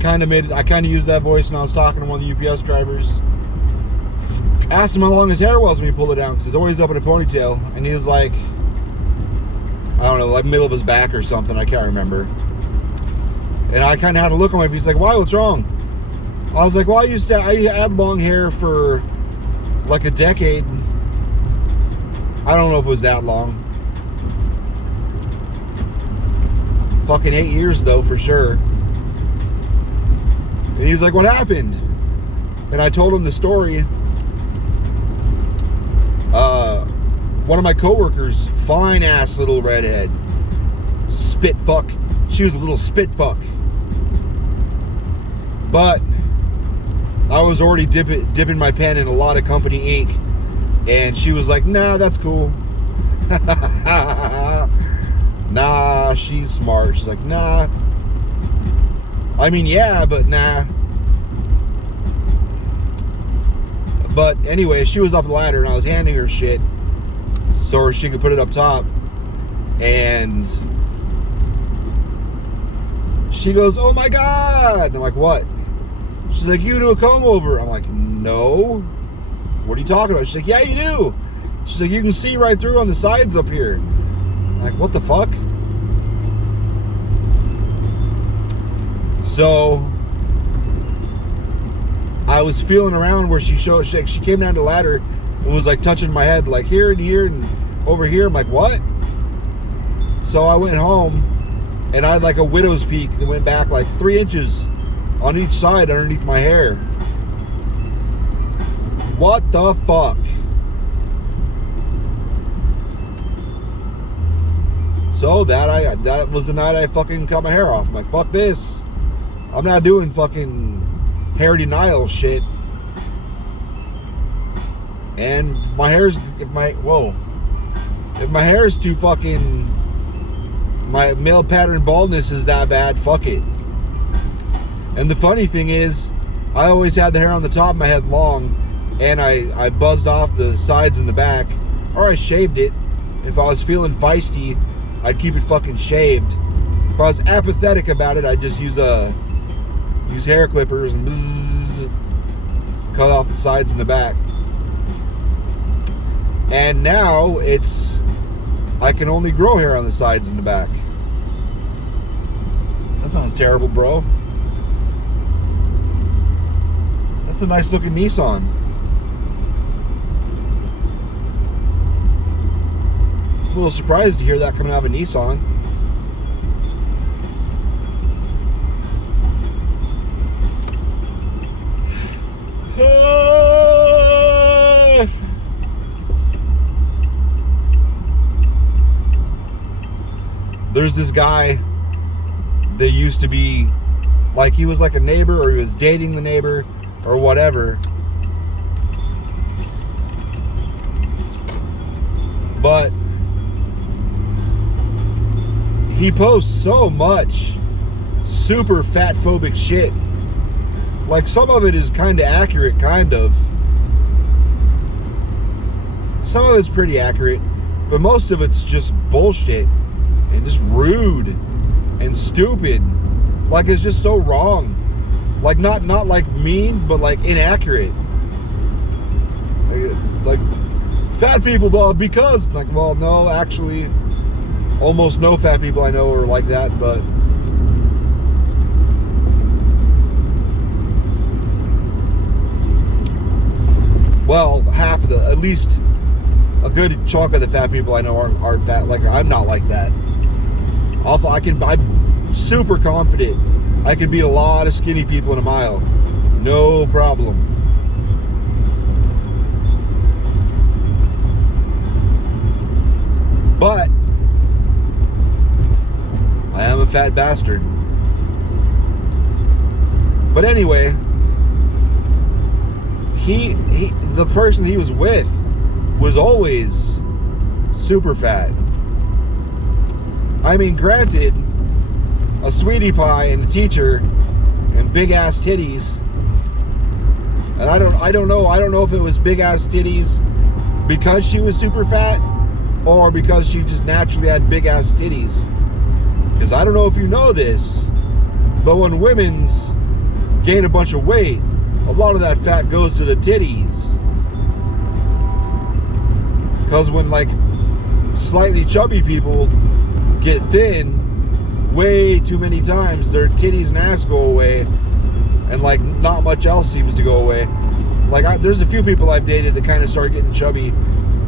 kind of used that voice when I was talking to one of the UPS drivers. Asked him how long his hair was when he pulled it down, because it's always up in a ponytail, and he was like, I don't know, like middle of his back or something, I can't remember. And I kind of had to look at him, he's like, why, what's wrong? I was like, well, I had long hair for like a decade. I don't know if it was that long. Fucking 8 years though, for sure. And he's like, what happened? And I told him the story. One of my coworkers, fine ass little redhead, spit fuck. She was a little spit fuck. But I was already dipping my pen in a lot of company ink, and she was like, nah, that's cool. Nah, she's smart. She's like, nah. I mean, yeah, but nah. But anyway, she was up the ladder, and I was handing her shit so she could put it up top. And she goes, oh my God. I'm like, what? She's like, you do a comb over. I'm like, no. What are you talking about? She's like, yeah, you do. She's like, you can see right through on the sides up here. I'm like, what the fuck? So I was feeling around where she came down the ladder and was like touching my head, like here and here and over here. I'm like, what? So I went home and I had like a widow's peak that went back like 3 inches on each side underneath my hair. What the fuck? So that was the night I fucking cut my hair off. I'm like, fuck this. I'm not doing fucking hair denial shit. And my hair's, if my hair is too fucking, my male pattern baldness is that bad, fuck it. And the funny thing is, I always had the hair on the top of my head long, and I buzzed off the sides and the back, or I shaved it. If I was feeling feisty, I'd keep it fucking shaved. If I was apathetic about it, I'd just use hair clippers and bzzz, cut off the sides and the back. And now I can only grow hair on the sides and the back. That sounds terrible, bro. That's a nice looking Nissan. A little surprised to hear that coming out of a Nissan. There's this guy that used to be like, he was like a neighbor, or he was dating the neighbor or whatever. But he posts so much super fat phobic shit. Like, some of it is kind of accurate, kind of. Some of it's pretty accurate, but most of it's just bullshit and just rude and stupid. Like, it's just so wrong. Like, not like mean, but like inaccurate. Like fat people, well, because, like, well, no, actually, almost no fat people I know are like that, but well, half of at least a good chunk of the fat people I know aren't fat. Like, I'm not like that. I'm super confident I can beat a lot of skinny people in a mile. No problem. But I am a fat bastard. But anyway, the person he was with was always super fat. I mean, granted, a sweetie pie and a teacher and big ass titties. And I don't know if it was big ass titties because she was super fat or because she just naturally had big ass titties. Because I don't know if you know this, but when women's gain a bunch of weight, a lot of that fat goes to the titties. Because when like slightly chubby people get thin way too many times, their titties and ass go away, and like not much else seems to go away. Like there's a few people I've dated that kind of started getting chubby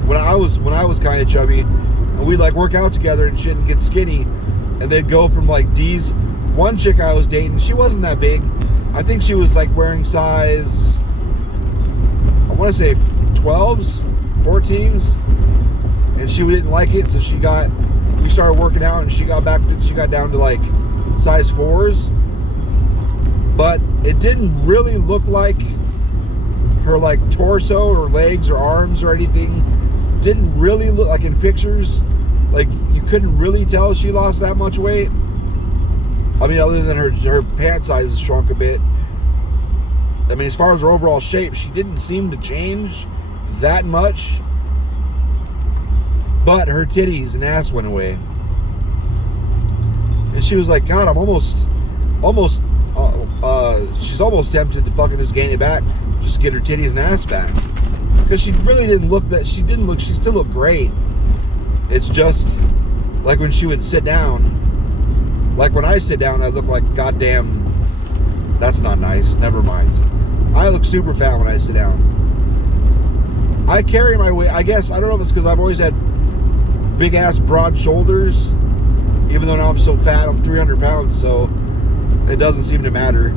when I was kind of chubby, and we'd like work out together and shit and get skinny, and they'd go from like D's. One chick I was dating, she wasn't that big. I think she was like wearing size, I want to say 12s, 14s, and she didn't like it, so we started working out, and she got down to like size 4s, but it didn't really look like her like torso or legs or arms or anything. Didn't really look like in pictures, like you couldn't really tell she lost that much weight. I mean, other than her pant size has shrunk a bit. I mean, as far as her overall shape, she didn't seem to change that much. But her titties and ass went away. And she was like, God, I'm she's almost tempted to fucking just gain it back. Just get her titties and ass back. Because she really didn't look she still looked great. It's just, like when she would sit down, like when I sit down, I look like, goddamn, that's not nice. Never mind. I look super fat when I sit down. I carry my weight. I guess, I don't know if it's because I've always had big ass broad shoulders. Even though now I'm so fat, I'm 300 pounds, so it doesn't seem to matter.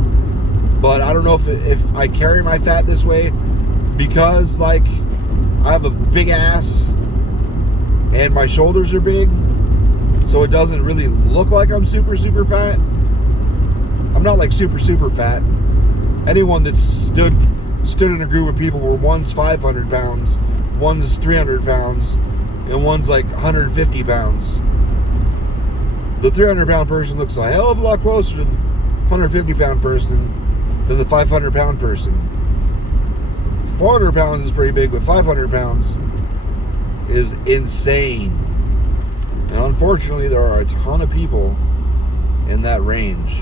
But I don't know if I carry my fat this way because, like, I have a big ass and my shoulders are big, so it doesn't really look like I'm super, super fat. I'm not like super, super fat. Anyone that's stood in a group of people where one's 500 pounds, one's 300 pounds, and one's like 150 pounds. The 300 pound person looks a hell of a lot closer to the 150 pound person than the 500 pound person. 400 pounds is pretty big, but 500 pounds is insane. And unfortunately, there are a ton of people in that range.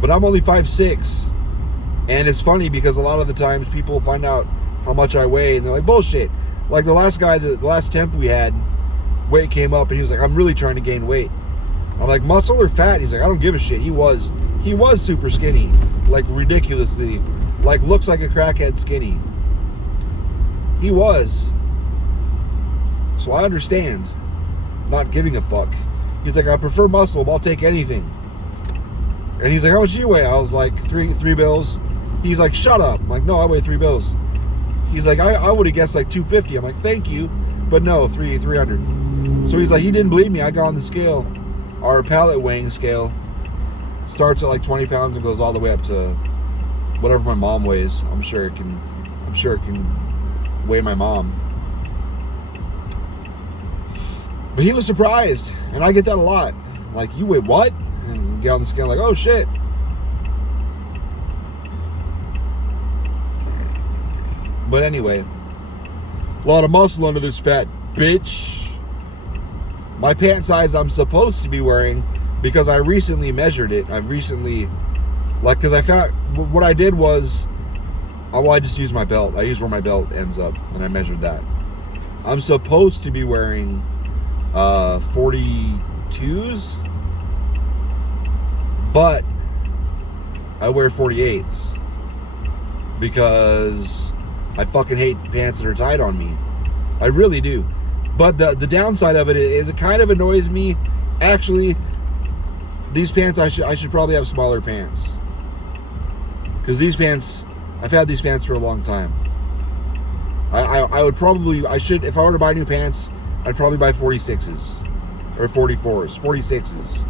But I'm only 5'6". And it's funny because a lot of the times people find out how much I weigh and they're like, bullshit. Like the last temp we had, weight came up and he was like, I'm really trying to gain weight. I'm like, muscle or fat? He's like, I don't give a shit. He was super skinny, like ridiculously, like looks like a crackhead skinny. He was. So I understand not giving a fuck. He's like, I prefer muscle, but I'll take anything. And he's like, how much do you weigh? I was like, three bills. He's like, shut up. I'm like, no, I weigh 3 bills. He's like, I would have guessed like 250. I'm like, thank you, but no, 300. So he's like, he didn't believe me. I got on the scale, our pallet weighing scale. Starts at like 20 pounds and goes all the way up to whatever my mom weighs. I'm sure it can weigh my mom. But he was surprised, and I get that a lot. Like, you weigh what? And get on the scale like, oh shit. But anyway, a lot of muscle under this fat bitch. My pant size I'm supposed to be wearing, because I recently measured it. Because I found, what I did was, I just used my belt. I used where my belt ends up, and I measured that. I'm supposed to be wearing 42s, but I wear 48s because I fucking hate pants that are tight on me. I really do. But the downside of it is it kind of annoys me. Actually, these pants, I should probably have smaller pants. Because these pants, I've had these pants for a long time. I should, if I were to buy new pants, I'd probably buy 46s. Or 44s. 46s.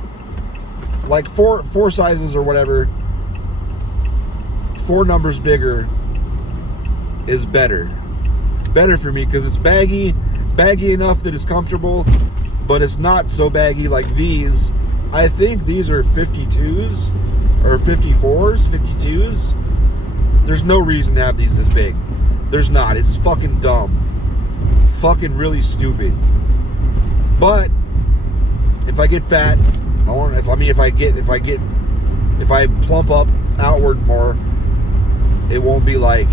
Like four sizes or whatever. 4 numbers bigger is better. It's better for me because it's baggy enough that it's comfortable, but it's not so baggy like these. I think these are 52s or 54s, 52s. There's no reason to have these this big. There's not. It's fucking dumb. Fucking really stupid. But if I get fat, if I plump up outward more, it won't be like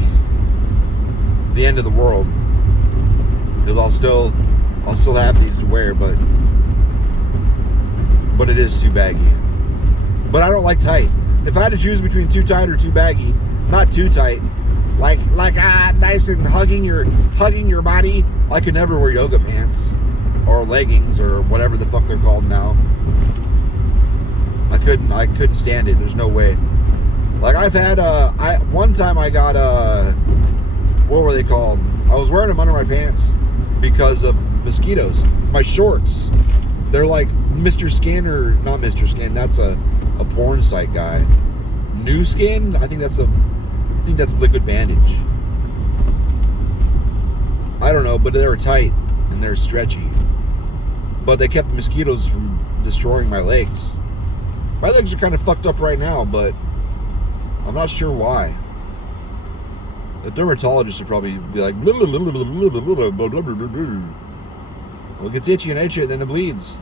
the end of the world. Because I'll still have these to wear, but it is too baggy. But I don't like tight. If I had to choose between too tight or too baggy, not too tight, like nice and hugging your body, I could never wear yoga pants or leggings or whatever the fuck they're called now. I couldn't stand it. There's no way. Like I've had one time I got what were they called? I was wearing them under my pants because of mosquitoes. My shorts, they're like Mr. Skin, or not Mr. Skin, that's a porn site guy. New Skin, I think that's Liquid Bandage. I don't know, but they were tight and they're stretchy. But they kept the mosquitoes from destroying my legs. My legs are kind of fucked up right now, but I'm not sure why. The dermatologist would probably be like, blah, blah, blah, blah, blah, blah, blah, blah, blah. Well, it gets itchy and itchy, and then it bleeds.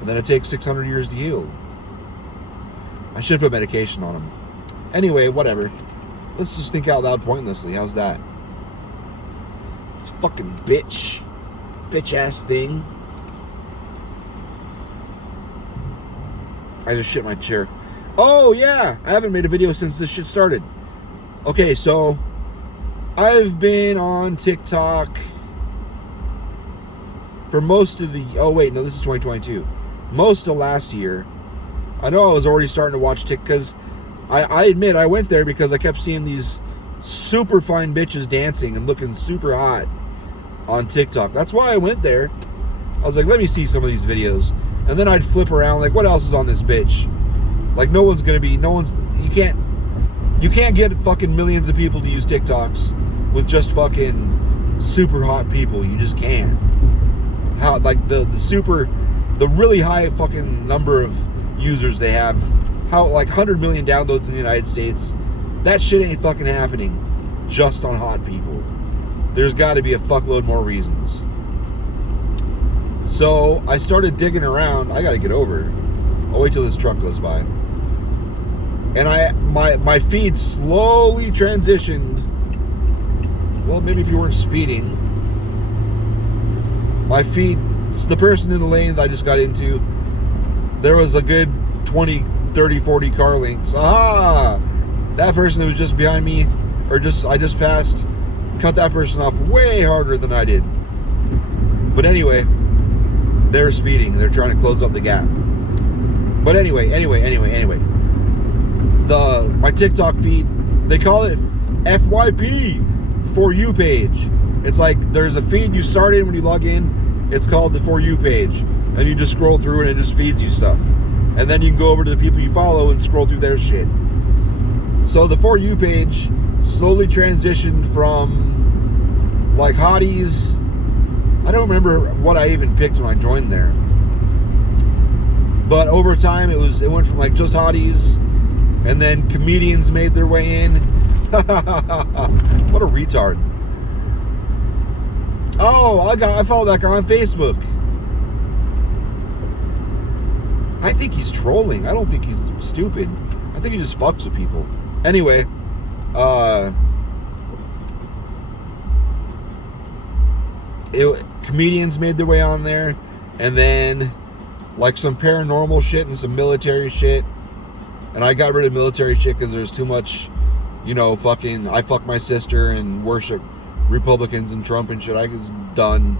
And then it takes 600 years to heal. I should put medication on them. Anyway, whatever. Let's just think out loud pointlessly. How's that? This fucking bitch ass thing. I just shit my chair. Oh yeah, I haven't made a video since this shit started. Okay, so I've been on TikTok for most of the, oh wait, no, this is 2022. Most of last year. I know I was already starting to watch TikTok, because I admit I went there because I kept seeing these super fine bitches dancing and looking super hot on TikTok. That's why I went there. I was like, let me see some of these videos. And then I'd flip around, like, what else is on this bitch? Like, you can't get fucking millions of people to use TikToks with just fucking super hot people. You just can't. How, like, the really high fucking number of users they have, how, like, 100 million downloads in the United States, that shit ain't fucking happening just on hot people. There's got to be a fuckload more reasons. So I started digging around. I gotta get over. I'll wait till this truck goes by. And my feed slowly transitioned. Well, maybe if you weren't speeding. My feed, the person in the lane that I just got into, there was a good 20, 30, 40 car lengths. Aha! That person that was just behind me, or I just passed, cut that person off way harder than I did. But anyway, they're speeding. They're trying to close up the gap. But anyway. My TikTok feed, they call it FYP, For You page. It's like there's a feed you start in when you log in. It's called the For You page. And you just scroll through and it just feeds you stuff. And then you can go over to the people you follow and scroll through their shit. So the For You page slowly transitioned from like hotties. I don't remember what I even picked when I joined there. But over time it went from like just hotties, and then comedians made their way in. What a retard. Oh, I follow that guy on Facebook. I think he's trolling. I don't think he's stupid. I think he just fucks with people. Anyway, comedians made their way on there, and then like some paranormal shit and some military shit. And I got rid of military shit because there's too much, fucking I fuck my sister and worship Republicans and Trump and shit. I was done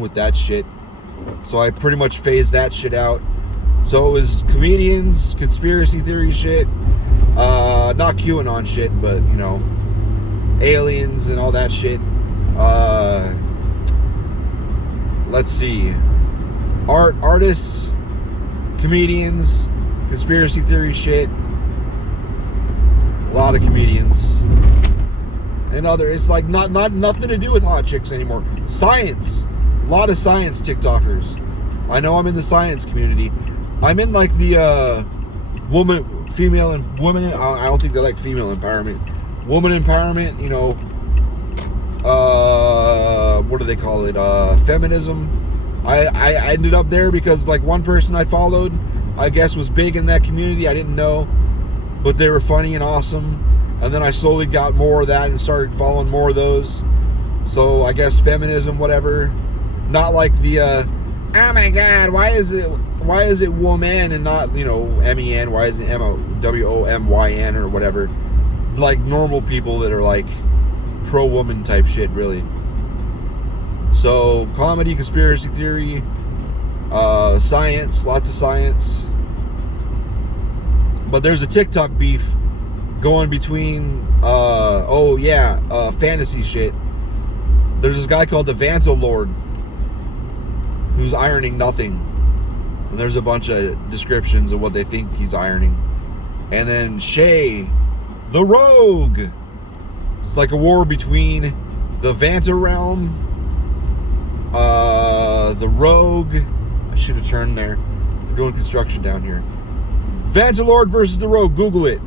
with that shit. So I pretty much phased that shit out. So it was comedians, conspiracy theory shit, not QAnon shit, but aliens and all that shit. Let's see, artists, comedians, conspiracy theory shit, a lot of comedians, and it's like not nothing to do with hot chicks anymore. Science, a lot of science TikTokers. I know I'm in the science community. I'm in like the female and women. I don't think they like female empowerment. Woman empowerment, what do they call it? Feminism. I ended up there because like one person I followed, I guess, was big in that community. I didn't know. but they were funny and awesome. And then I slowly got more of that and started following more of those. So I guess feminism, whatever. Not like the oh my god, why is it woman and not, you know, MEN? Why isn't it WOMYN or whatever? Like normal people that are like pro-woman type shit, really. So comedy, conspiracy theory, science, lots of science. But there's a TikTok beef going between fantasy shit. There's this guy called the Vanto Lord who's ironing nothing. And there's a bunch of descriptions of what they think he's ironing. And then Shay, the Rogue. It's like a war between the Vanta realm, the Rogue. I should have turned there. They're doing construction down here. Vanta Lord versus the Rogue. Google it.